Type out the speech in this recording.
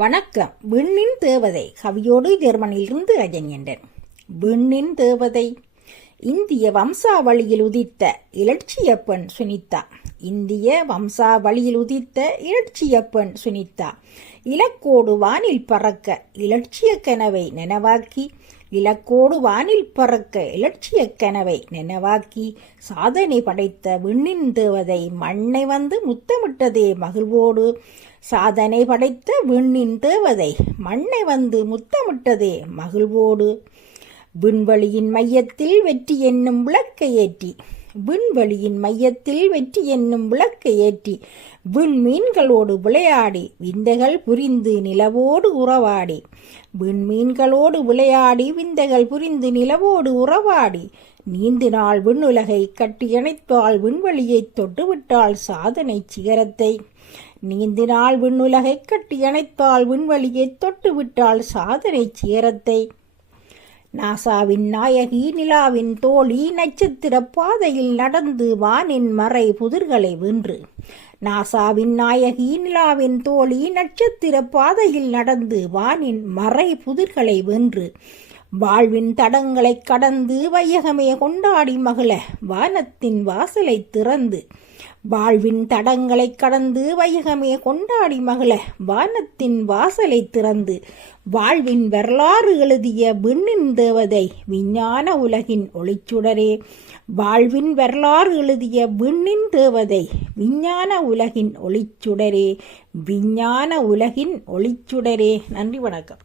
வணக்கம். விண்ணின் தேவதை. கவியோடு ஜெர்மனியிலிருந்து ரஜனியண்டன் விண்ணின் தேவதை. இந்திய வம்சாவளியில் உதித்த இலட்சிய பெண் சுனிதா. இந்திய வம்சாவளியில் உதித்த இலட்சிய பெண் சுனிதா. இலக்கோடு வானில் பறக்க இலட்சிய கனவை நனவாக்கி இலக்கோடு வானில் பறக்க இலட்சிய கனவை நனவாக்கி சாதனை படைத்த விண்ணின் தேவதை மண்ணை வந்து முத்தமிட்டதே மகிழ்வோடு சாதனை படைத்த விண்ணின் தேவதை மண்ணை வந்து முத்தமிட்டதே மகிழ்வோடு. விண்வெளியின் மையத்தில் வெற்றி என்னும் விளக்கை ஏற்றி. விண்வெளியின் மையத்தில் வெற்றி என்னும் விளக்கை ஏற்றி. விண்மீன்களோடு விளையாடி விந்தைகள் புரிந்து நிலவோடு உறவாடி. விண்மீன்களோடு விளையாடி விந்தைகள் புரிந்து நிலவோடு உறவாடி. நீந்தினால் விண்ணுலகை கட்டியணைத்தாள் விண்வெளியை தொட்டுவிட்டால் சாதனை சிகரத்தை. நீந்தினால் விண்ணுலகை கட்டியணைத்தாள் விண்வெளியை தொட்டுவிட்டால் சாதனை சிகரத்தை. நாசாவின் நாயகி நிலாவின் தோழி நட்சத்திர பாதையில் நடந்து வானின் மறை புதிர்களை வென்று. நாசாவின் நாயகி நிலாவின் தோழி நட்சத்திர பாதையில் நடந்து வானின் மறை புதிர்களை வென்று. வாழ்வின் தடங்களை கடந்து வையகமே கொண்டாடி மகள வானத்தின் வாசலை திறந்து. வாழ்வின் தடங்களை கடந்து வையகமே கொண்டாடி மகள வானத்தின் வாசலை திறந்து. வாழ்வின் வரலாறு எழுதிய விண்ணின் தேவதை விஞ்ஞான உலகின் ஒளிச்சுடரே. வாழ்வின் வரலாறு எழுதிய விண்ணின் தேவதை விஞ்ஞான உலகின் ஒளிச்சுடரே. விஞ்ஞான உலகின் ஒளிச்சுடரே. நன்றி வணக்கம்.